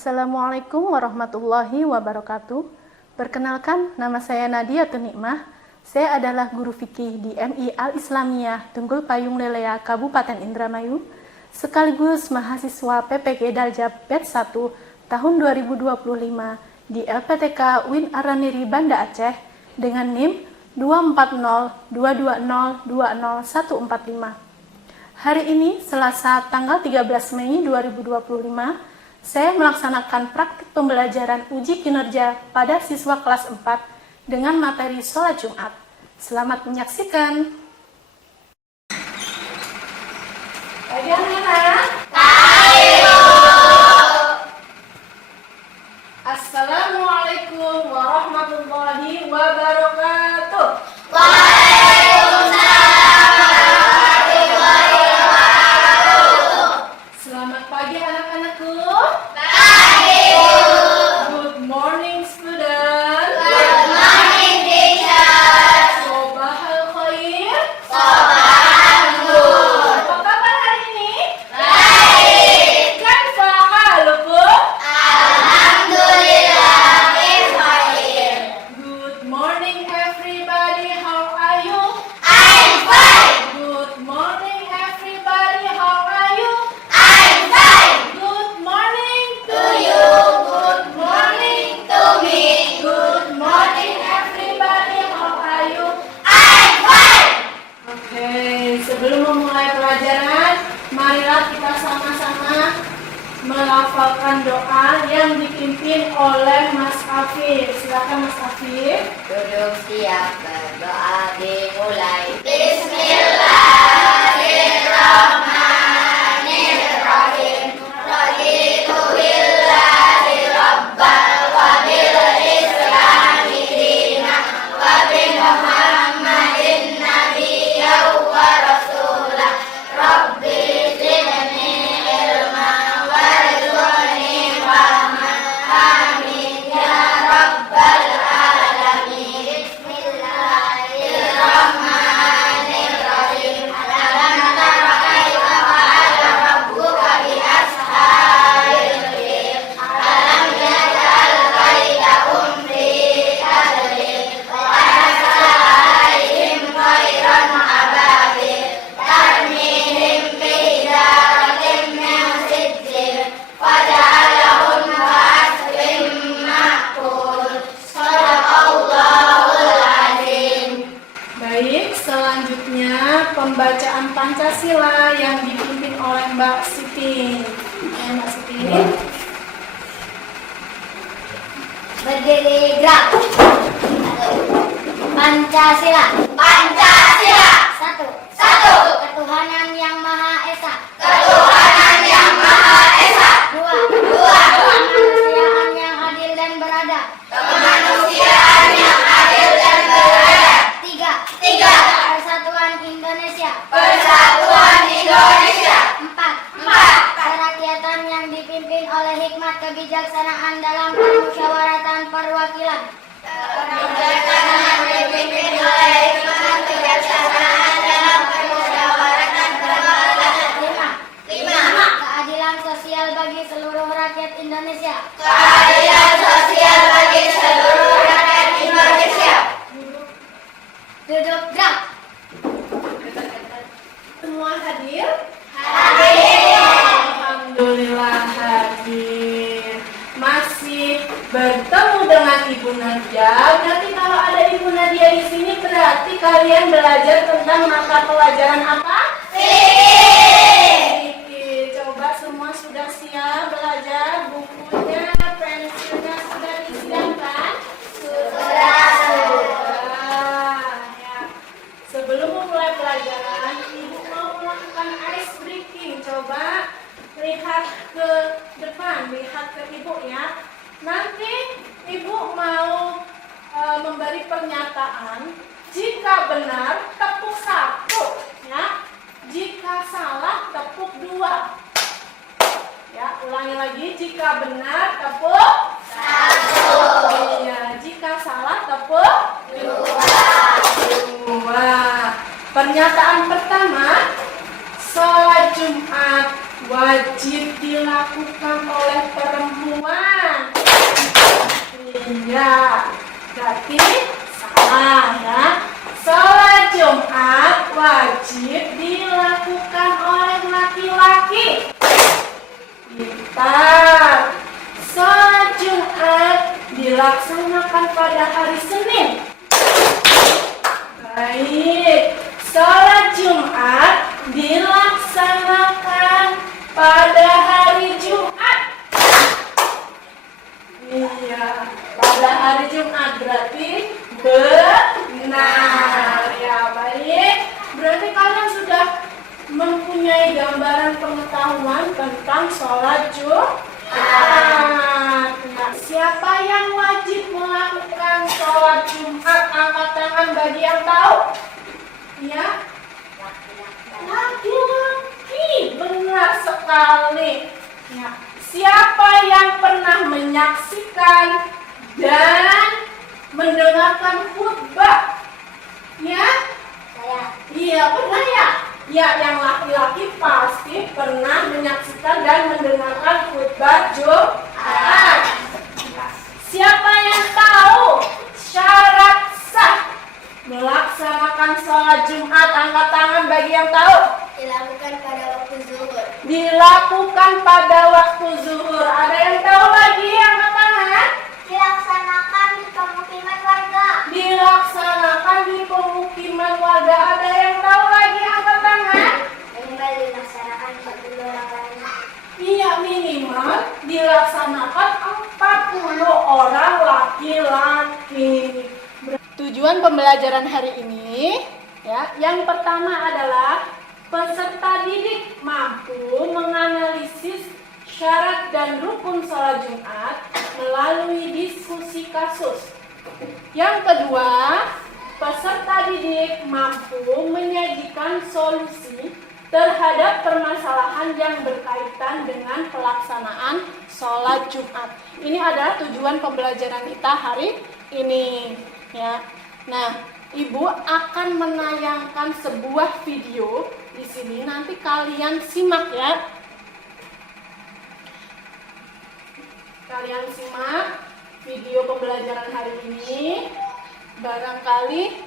Assalamualaikum warahmatullahi wabarakatuh. Perkenalkan, nama saya Nadia Tunikmah. Saya adalah guru fikih di MI Al-Islamiyah Tunggul Payung Lelea, Kabupaten Indramayu, sekaligus mahasiswa PPG Daljab Batch 1 tahun 2025 di LPTK UIN Araniri Banda Aceh dengan NIM 24022020145. Hari ini, Selasa tanggal 13 Mei 2025, saya melaksanakan praktik pembelajaran uji kinerja pada siswa kelas 4 dengan materi sholat Jumat. Selamat menyaksikan. Pagi anak-anak. Assalamualaikum warahmatullahi wabarakatuh. Selamat pagi anak-anakku. Pagi. Good morning student. Good morning teacher. Sobahal khair. Sobahal nur. Apa kabar hari ini? Baik. Kaifa halukum? Alhamdulillah khair. Good morning everybody. How are you? I'm fine. Good morning everybody. How are you? Good morning to you. Good morning to me. Good morning everybody. How are you? I'm fine. Oke, sebelum memulai pelajaran, marilah kita sama-sama melafalkan doa yang dipimpin oleh Mas Afif. Silakan Mas Afif. Duduk siap, berdoa dimulai. Bismillahirrahmanirrahim. Raditu billahi rabban wa bil islami dinan wa bi Muhammadin nabiyyan wa rasulah. Rabbi zidni ilman warzuqni fahman. Amin ya rabbal alamin. Bismillahirrahmanirrahim. Alam tara kaifa fa'ala rabbuka bi ashabil fil. Alam yaj'al kaidahum fi tadlil wa arsala 'alaihim tayran ababil tarmihim bi hijaratin min sijil faja'alahum ka'asfin ma'kul. Shadaqallahul azim. Baik, selanjutnya pembacaan Pancasila yang dipimpin oleh Mbak Siti. Mbak Siti. Berdiri gerak. Pancasila. Pancasila. Satu. Ketuhanan yang Maha Esa. Ketuhanan yang Maha Esa. Dua. Kemanusiaan yang adil dan beradab. Kemanusiaan yang adil dan beradab. Tiga. Persatuan Indonesia. Persatuan Indonesia. Empat. Kerakyatan yang dipimpin oleh hikmat kebijaksanaan dalam permusyawaratan perwakilan. Kebijaksanaan yang dipimpin oleh hikmat kebijaksanaan dalam permusyawaratan perwakilan. Lima. Keadilan sosial bagi seluruh rakyat Indonesia. Keadilan sosial bagi seluruh rakyat Indonesia. Duduk gerak. Semua hadir? Hadir. Alhamdulillah hadir. Masih bertemu dengan Ibu Nadia. Berarti kalau ada Ibu Nadia di sini berarti kalian belajar tentang mata pelajaran apa? Fikih. Coba semua sudah siap belajar, bukunya, pensilnya sudah disiapkan? Sudah. Ya. Sebelum memulai pelajaran, Ibu mau melakukan ice breaking. Coba lihat ke depan, lihat ke Ibu ya. Nanti Ibu mau memberi pernyataan. Jika benar, tepuk 1 ya. Jika salah, tepuk 2. Ya, ulangi lagi. Jika benar, tepuk 1. Ya, jika salah, tepuk 2. Pernyataan pertama, sholat Jumat wajib dilakukan oleh perempuan. Iya, berarti salah ya. Sholat Jumat wajib dilakukan oleh laki-laki. Pintar. Sholat Jumat dilaksanakan pada hari Senin. Baik. Sholat Jumat dilaksanakan pada hari Jumat. Iya, pada hari Jumat berarti benar. Ya, baik. Berarti kalian sudah mempunyai gambaran pengetahuan tentang sholat Jumat. Nah, siapa yang wajib melakukan sholat Jumat? Angkat tangan bagi yang tahu. Ya, laki-laki. Benar sekali. Ya. Siapa yang pernah menyaksikan dan mendengarkan khutbah? Ya? Saya. Iya, pernah ya? Ya, yang laki-laki pasti pernah menyaksikan dan mendengarkan khutbah Jumat. Siapa yang tahu syarat sah melaksanakan sholat Jumat? Angkat tangan bagi yang tahu. Dilakukan pada waktu zuhur. Dilakukan pada waktu zuhur. Ada yang tahu lagi? Angkat tangan. Dilaksanakan di pemukiman warga. Dilaksanakan di pemukiman warga. Ada yang tahu lagi? Angkat tangan. Minimal dilaksanakan 40 orang lain. Iya, minimal dilaksanakan 40 orang laki-laki. Tujuan pembelajaran hari ini ya, yang pertama adalah peserta didik mampu menganalisis syarat dan rukun sholat Jumat melalui diskusi kasus. Yang kedua, peserta didik mampu menyajikan solusi terhadap permasalahan yang berkaitan dengan pelaksanaan sholat Jumat. Ini adalah tujuan pembelajaran kita hari ini. Ya, nah, Ibu akan menayangkan sebuah video di sini. Nanti kalian simak ya. Kalian simak video pembelajaran hari ini. Barangkali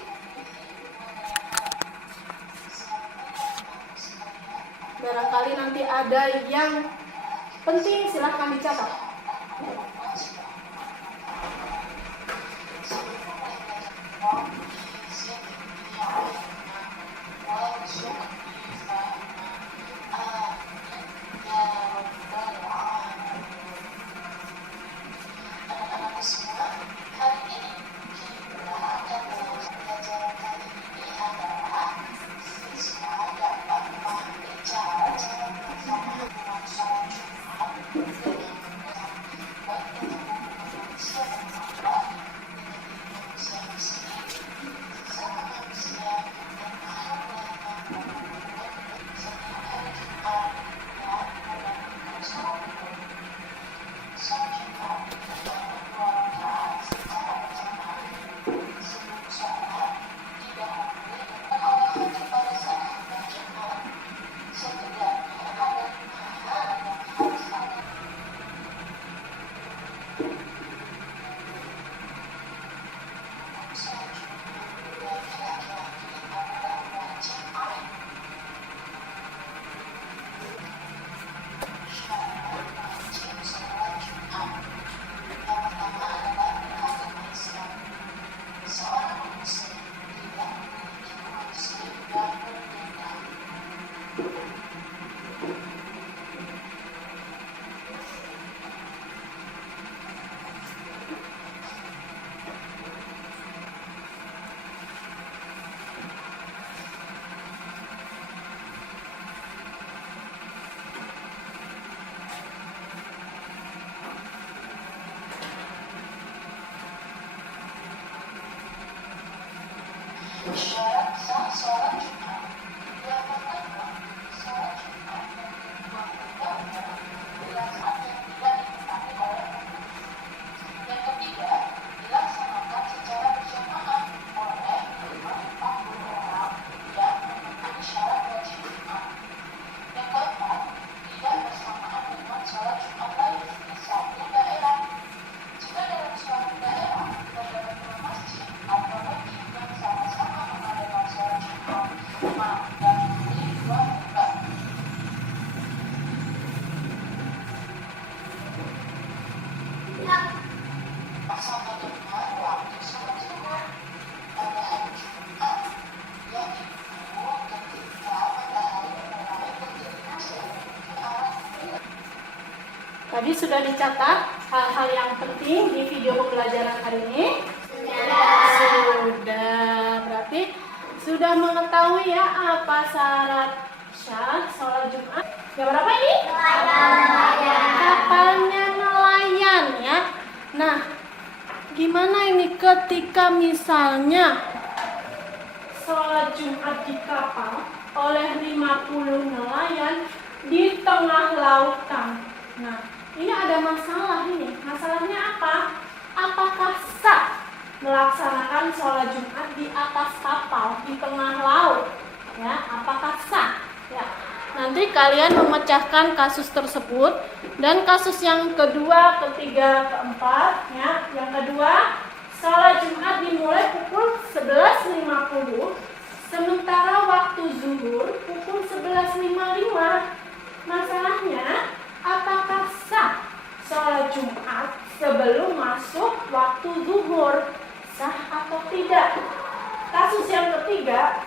nanti ada yang penting, silahkan dicatat. Syarat sah sholat Jumat. Yang pertama, sholat Jumat dilakukan bila saat yang tidak dimintai oleh pemerintah. Yang ketiga, dilaksanakan secara berjamaah oleh 40 orang yang memenuhi syarat wajib Jumat. Yang keempat, tidak Tadi sudah dicatat hal-hal yang penting di video pembelajaran hari ini? Sudah. Berarti sudah mengetahui ya apa syarat syah sholat Jumat. Yang berapa ini? Kapalnya nelayan ya. Nah, gimana ini ketika misalnya sholat Jumat di kapal oleh 50 nelayan di tengah lautan. Nah, ini ada masalah ini. Masalahnya apa? Apakah sah melaksanakan sholat Jumat di atas kapal di tengah laut? Ya, apakah sah? Ya. Nanti kalian memecahkan kasus tersebut dan kasus yang kedua, ketiga, keempat. Ya, yang kedua, sholat Jumat dimulai pukul 11.50, sementara waktu zuhur pukul 11.55. Masalahnya, apakah sah sholat Jumat sebelum masuk waktu zuhur? Sah atau tidak? Kasus yang ketiga,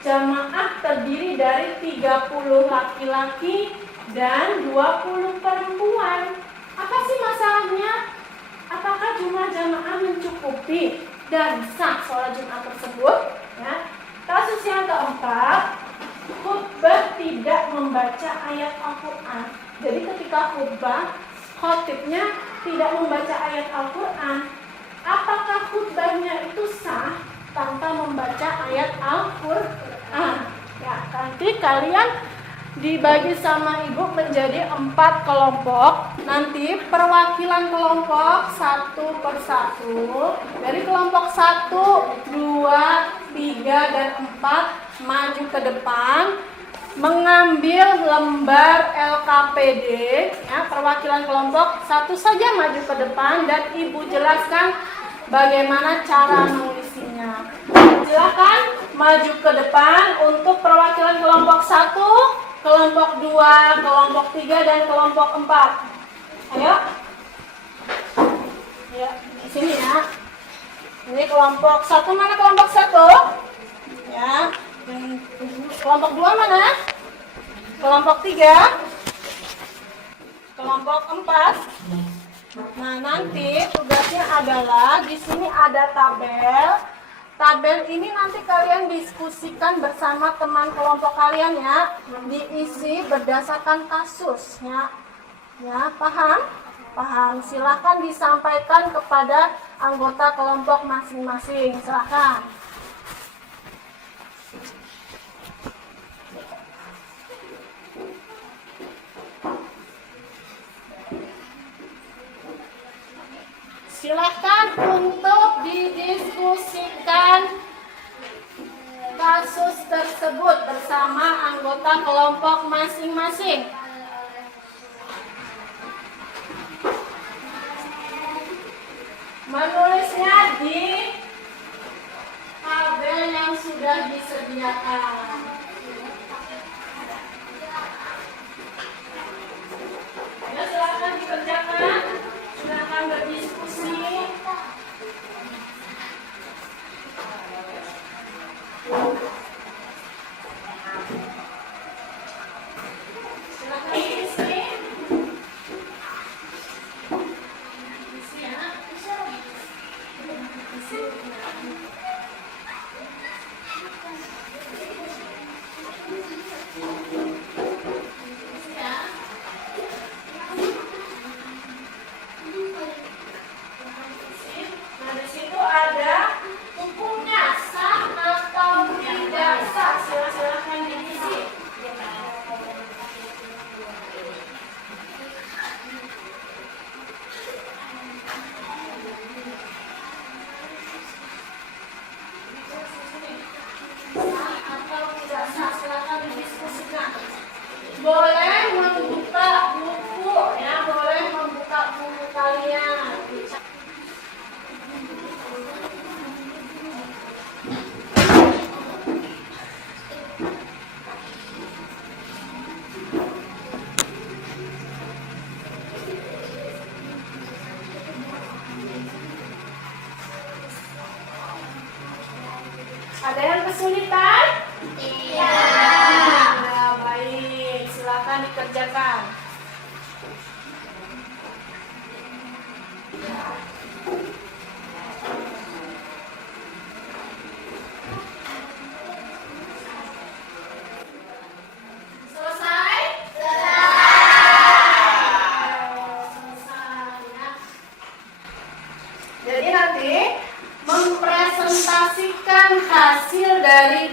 jamaah terdiri dari 30 laki-laki dan 20 perempuan. Apa sih masalahnya? Apakah jumlah jamaah mencukupi dan sah sholat Jumat tersebut? Ya. Kasus yang keempat, khutbah tidak membaca ayat Al-Quran. Jadi ketika khutbah, khotibnya tidak membaca ayat Al-Quran. Apakah khutbahnya itu sah tanpa membaca ayat Al-Quran? Ya, nanti kalian dibagi sama ibu menjadi 4 kelompok. Nanti perwakilan kelompok satu persatu. Dari kelompok 1, 2, 3, dan 4 maju ke depan, mengambil lembar LKPD. Ya, perwakilan kelompok satu saja maju ke depan dan ibu jelaskan bagaimana cara mengisinya. Silakan maju ke depan untuk perwakilan kelompok 1, kelompok 2, kelompok 3, dan kelompok 4. Ayo. Ya, di sini ya. Ini kelompok 1, mana kelompok 1? Ya. Kelompok 2 mana? Kelompok 3. Kelompok 4. Nah, nanti tugasnya adalah di sini ada tabel. Tabel ini nanti kalian diskusikan bersama teman kelompok kalian ya. Diisi berdasarkan kasus ya. Ya, paham? Paham. Silakan disampaikan kepada anggota kelompok masing-masing. Silakan. Silahkan untuk didiskusikan kasus tersebut bersama anggota kelompok masing-masing. Menulisnya di tabel yang sudah disediakan. Ya, silahkan dikerjakan. Silakan berdiskusi. Silakan isi. Isi ya. Isi. Nah, di situ ada hukumnya sah atau tidak sah. Silakan diisi. Sah atau tidak sah, silakan didiskusikan. Boleh membuka buku ya, boleh membuka buku kalian. Ada yang kesulitan? Tidak. Baik, silakan dikerjakan.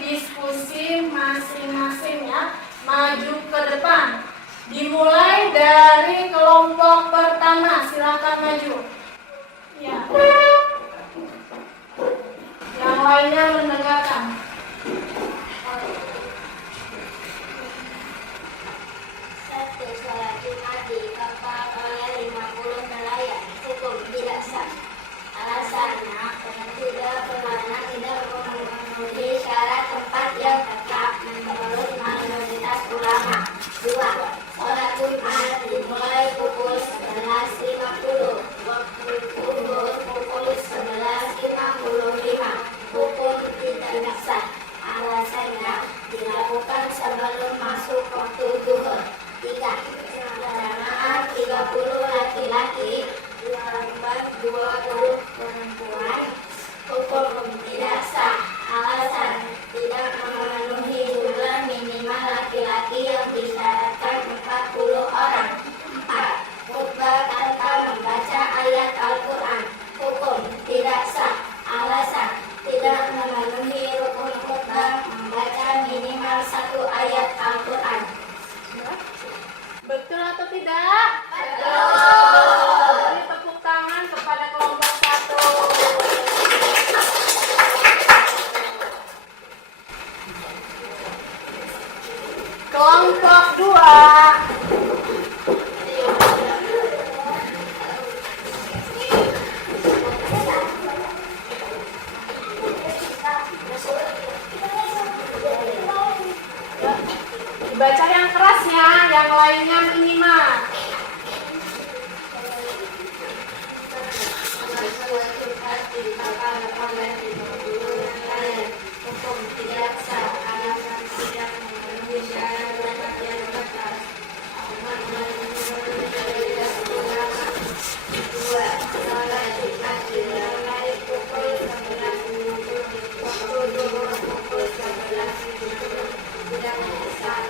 diskusi masing-masing ya. Maju ke depan. Dimulai dari kelompok pertama. Silakan maju. Ya. Yang lainnya mendengarkan. Satu, sholat Jumat di kapal oleh 50 nelayan. Hukum tidak sah. Alasannya tidak karena tidak memenuhi syarat tempat yang tetap menurut mayoritas ulama. Dua, sholat Jumat dimulai pukul 11.50. Waktu zuhur pukul 11.55. Hukum tidak sah. Alasannya dilakukan sebelum masuk waktu zuhur. Tiga, jamaah 30 laki-laki, 20 perempuan. Hukum tidak sah. Alasan tidak memenuhi jumlah minimal laki-laki yang disyaratkan 40 orang. 4. Khutbah tanpa membaca ayat Al-Quran. Hukum tidak sah. Alasan tidak memenuhi rukun khutbah membaca minimal 1 ayat Al-Quran. Betul atau tidak? Betul. Beri tepuk tangan kepada kelompok 1. Kelompok 2. Dibaca yang keras ya, yang lainnya minimal. Hukum tidak sah. Alasan tidak memenuhi syarat tempat yang tetap. Dua, sholat Jumat dimulai pukul 11.50. Waktu zuhur pukul 11.50. Tidak sah.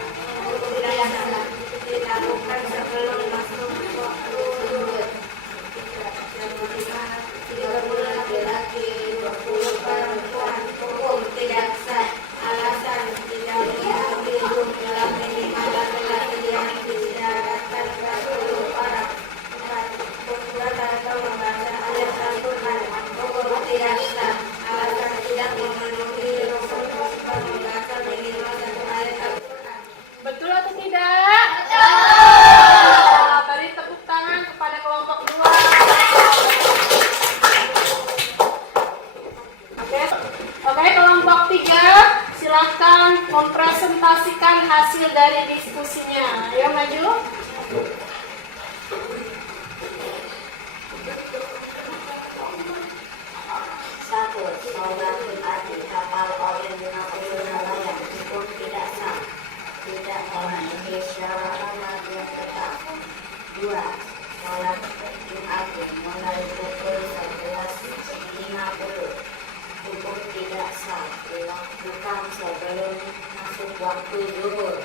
Hukum tidak sah. Dilakukan sebelum masuk waktu zuhur. 30 laki-laki, 20 perempuan. Hukum tidak sah. Alasan tidak memenuhi jumlah minimal laki-laki yang disyaratkan 40 orang. 4. Khutbah tanpa membaca ayat Al-Quran. Hukum tidak sah. Alasan tidak memenuhi rukun khutbah membaca minimal 1 ayat Al-Quran. Betul atau tidak? Betul. Beri tepuk tangan kepada kelompok 2. Oke, kelompok 3, silakan mempresentasikan hasil dari diskusinya. Ayo maju. Satu, sholat Jumat di kapal oleh 50 nelayan. Hukum tidak sah. Tidak memenuhi syarat tempat yang tetap. Dua, sholat Jumat dimulai pukul 11.50. Hukum tidak sah. Dilakukan sebelum masuk waktu zuhur.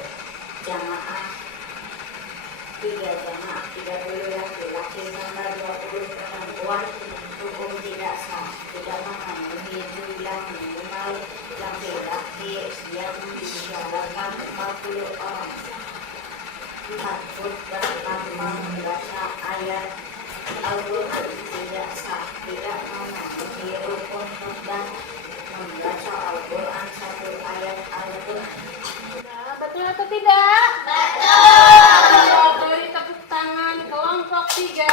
Jamaah 30 laki-laki tambah 20 perempuan. Hukum tidak sah. Tidak memenuhi jumlah minimal laki-laki yang disyaratkan 40 orang. 4. Khutbah tanpa membaca ayat Al-Quran tidak sah. Tidak memenuhi rukun khutbah membaca Al-Quran 1 ayat Al-Quran. Nah, betul atau tidak? Betul. Beri tepuk tangan kelompok 3.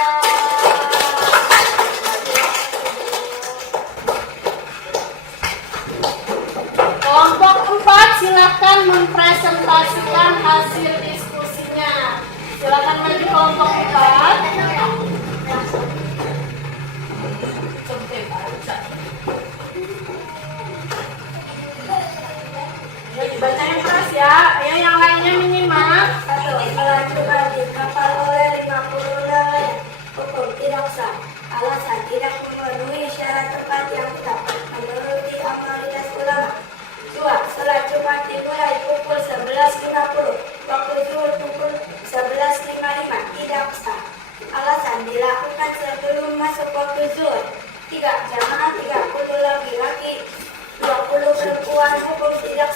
Kelompok 4, silakan mempresentasikan hasil diskusinya. Silakan maju kelompok 4. Ya, dibaca yang keras ya. Ayo yang lainnya minimal. Satu, sholat Jumat di kapal oleh 50 nelayan. Hukum tidak sah. Alasan tidak memenuhi syarat tempat yang tetap menuruti mayoritas ulama. Dua, sholat Jumat dimulai pukul 11.50. Waktu zuhur pukul 11.55. Tidak sah. Alasan dilakukan sebelum masuk waktu zuhur. Tiga, jamaah 30 laki-laki, 20 perempuan. Hukum tidak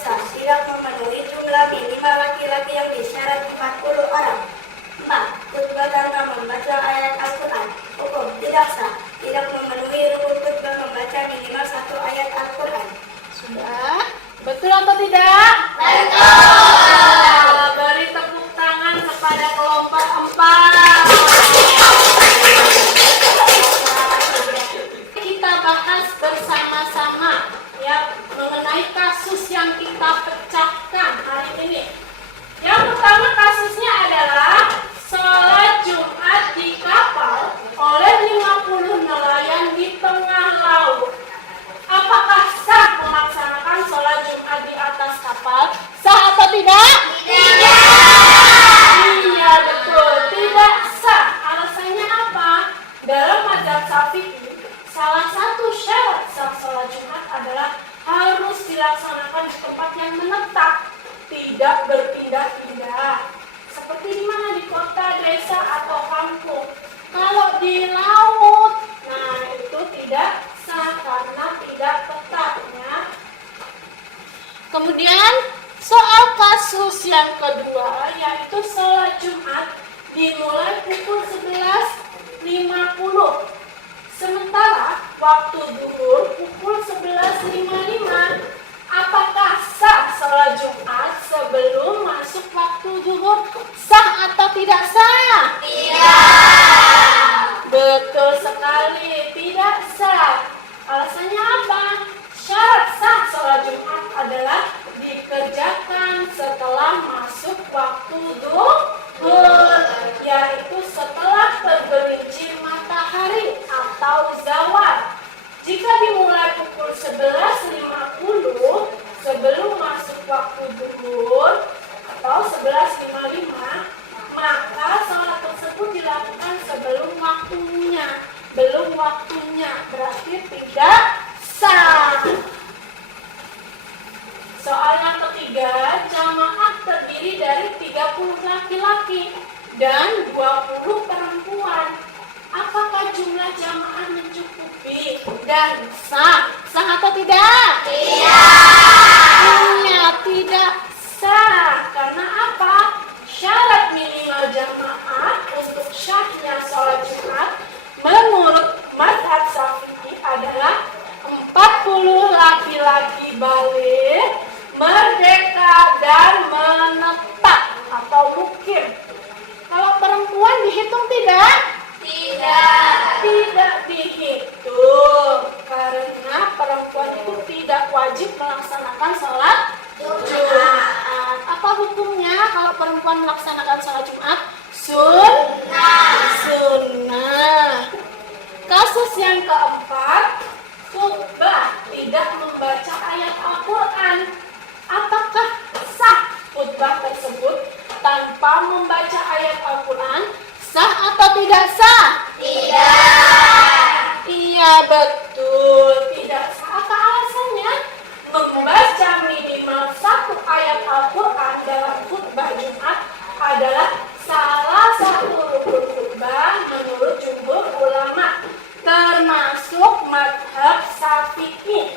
Betul atau tidak? Betul. Beri tepuk tangan kepada kelompok 4. Kita bahas bersama-sama ya mengenai kasus yang kita pecahkan hari ini. Yang pertama kasusnya adalah sholat Jumat di kapal oleh 50 nelayan di tengah laut. Apakah sah melaksanakan sholat Jumat di atas kapal? Sah atau tidak? Tidak. Iya betul, tidak sah. Alasannya apa? Dalam mazhab Syafi'i, salah satu syarat sah sholat Jumat adalah harus dilaksanakan di tempat yang menetap, tidak berpindah-pindah. Seperti di mana? Di kota, desa, atau kampung. Kalau di laut, nah itu tidak sah karena tidak tetapnya. Kemudian soal kasus yang kedua yaitu sholat Jumat dimulai pukul 11.50. Sementara waktu zuhur pukul 11.55. Apakah sah sholat Jumat sebelum masuk waktu zuhur? Sah atau tidak sah? Tidak. Betul sekali, tidak sah. Alasannya apa? Syarat sah sholat Jumat adalah dikerjakan setelah masuk waktu zuhur, yaitu setelah tergelincir matahari atau zawal. Jika dimulai pukul 11.50 sebelum masuk waktu zuhur atau 11.55, maka sholat tersebut dilakukan sebelum waktunya. Belum waktunya berarti tidak sah. Soal yang ketiga, jamaah terdiri dari 30 laki-laki dan 20 perempuan. Apakah jumlah jamaah mencukupi dan sah? Sah atau tidak? Tidak. Tidak sah. Karena apa? Syarat minimal jamaah untuk syahnya sholat Jumat menurut mazhab Syafi'i adalah 40 laki-laki baligh, merdeka dan menetap atau mukim. Kalau perempuan dihitung tidak? Tidak dihitung karena perempuan itu tidak wajib melaksanakan sholat Jumat. Apa hukumnya kalau perempuan melaksanakan sholat Jumat? Sunnah. Kasus yang keempat, khutbah tidak membaca ayat Al-Quran. Apakah sah khutbah tersebut tanpa membaca ayat Al-Quran? Sah atau tidak sah? Tidak. Iya betul, tidak sah. Apa alasannya? Membaca minimal 1 ayat Al-Quran dalam khutbah Jumat adalah salah satu rukun khutbah menurut jumhur ulama, termasuk mazhab Syafi'i.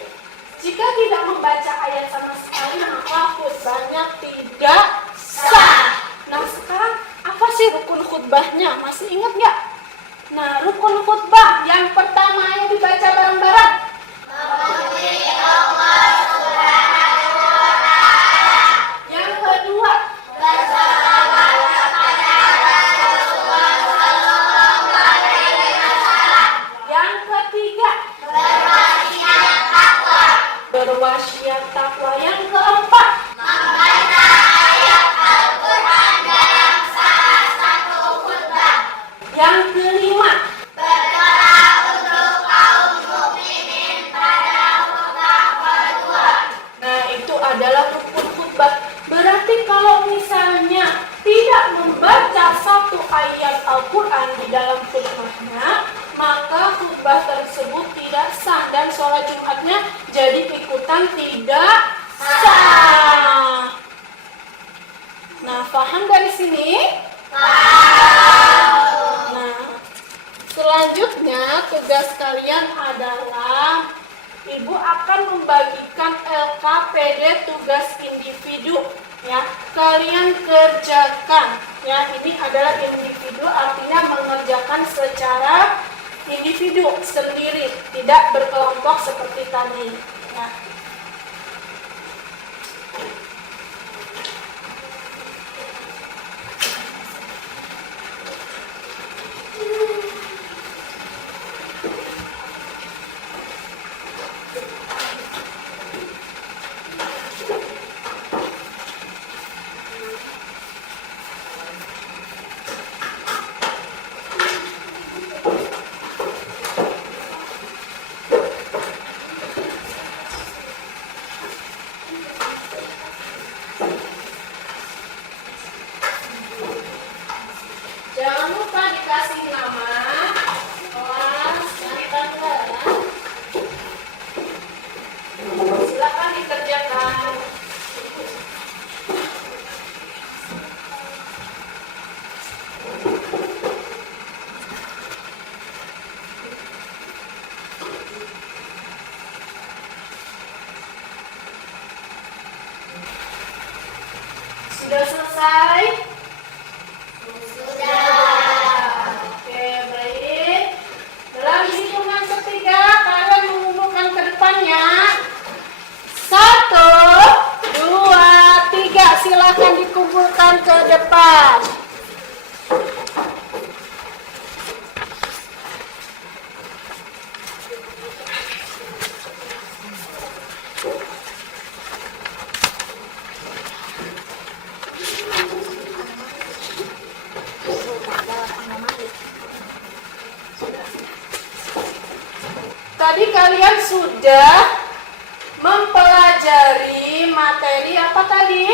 Jika tidak membaca ayat sama sekali, maka khutbahnya tidak sah. Nah sekarang apa sih rukun khutbahnya? Masih ingat nggak? Nah rukun khutbah yang pertama yang dibaca bareng-bareng. Yang kedua, yang ketiga, berwasiat takwa. Yang keempat, yang kelima, nah itu adalah rukun khutbah. Berarti kalau misalnya tidak membaca 1 ayat Al-Quran di dalam khutbahnya, maka khutbah tersebut tidak sah dan sholat Jumatnya jadi ikutan tidak sah. Nah, paham dari sini? Nah, selanjutnya tugas kalian adalah Ibu akan membagikan LKPD tugas individu ya. Kalian kerjakan ya. Ini adalah individu, artinya mengerjakan secara individu sendiri, tidak berkelompok seperti tadi ya. Jangan lupa dikasih nama, kelas, dan tanggal ya. Silakan dikerjakan. Sudah selesai? Oke, baik. Dalam hitungan ketiga, kalian mengumpulkan ke depannya. 1, 2, 3. Silakan dikumpulkan ke depan. Tadi kalian sudah mempelajari materi apa tadi?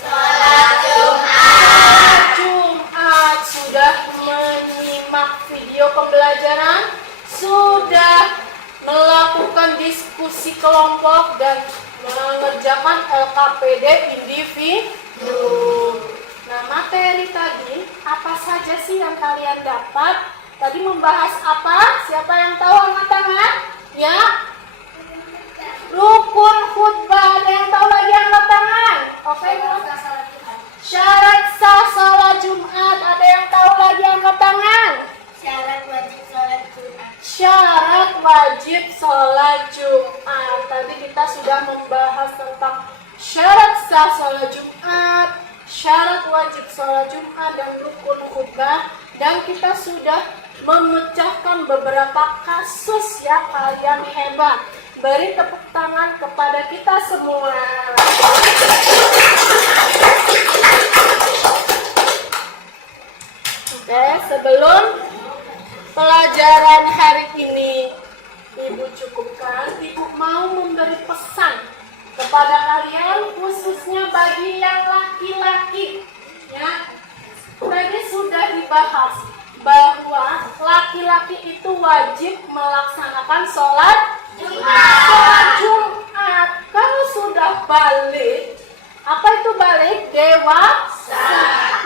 Sholat Jumat. Sholat Jumat. Sudah menyimak video pembelajaran, sudah melakukan diskusi kelompok dan mengerjakan LKPD individu. Nah, materi tadi apa saja sih yang kalian dapat? Tadi membahas apa? Siapa yang tahu angkat tangan? Ya. Rukun khutbah. Ada yang tahu lagi angkat tangan? Oke. Syarat sah salat Jumat. Ada yang tahu lagi angkat tangan? Syarat wajib sholat Jumat. Syarat wajib sholat Jumat. Tadi kita sudah membahas tentang syarat sah sholat Jumat, syarat wajib sholat Jumat, dan rukun khutbah. Dan kita sudah memecahkan beberapa kasus ya. Kalian hebat. Beri tepuk tangan kepada kita semua. Oke, sebelum pelajaran hari ini Ibu cukupkan, Ibu mau memberi pesan kepada kalian, khususnya bagi yang laki-laki ya. Tadi sudah dibahas bahwa laki-laki itu wajib melaksanakan sholat Jumat. Kalau sudah balik, apa itu balik? Dewasa.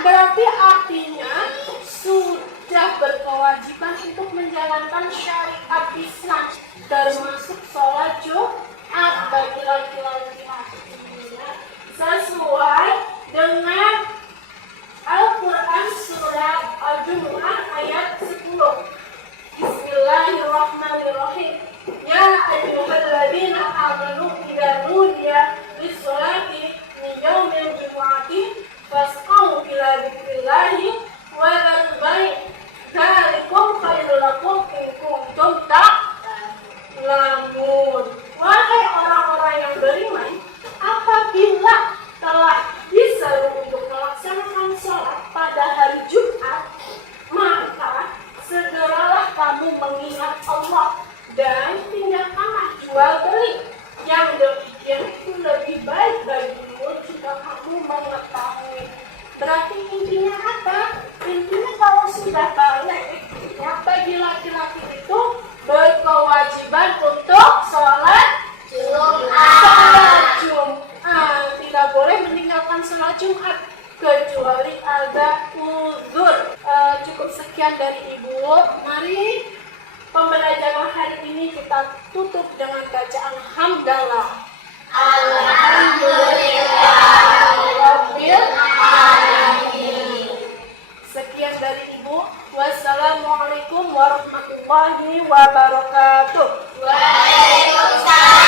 Berarti artinya sudah berkewajiban untuk menjalankan syariat Islam, termasuk sholat Jumat bagi laki-laki. Sesuai dengan Al-Quran surat Al-Jumu'ah ayat 10. Bismillahirrahmanirrahim. Ya ayyuhalladzina amanu idza nudiya lis-sholati min yaumil jumu'ati fas'au ila dzikrillahi wa dzarul bai'. Dzalikum khairul lakum in kuntum ta'lamun. Wahai orang-orang yang beriman, apabila telah bisa untuk melaksanakan sholat pada hari Jumat, maka segeralah kamu mengingat Allah dan tinggalkanlah jual beli. Yang demikian itu lebih baik bagimu jika kamu mengetahui. Berarti intinya apa? Intinya kalau sudah balik, ya bagi laki-laki itu berkewajiban untuk sholat Jumat. Tidak boleh meninggalkan sholat Jumat kecuali ada uzur. Cukup sekian dari Ibu. Mari pembelajaran hari ini kita tutup dengan bacaan hamdalah. Alhamdulillahirabbil alamin. Sekian dari Ibu. Wassalamualaikum warahmatullahi wabarakatuh. Waalaikumsalam.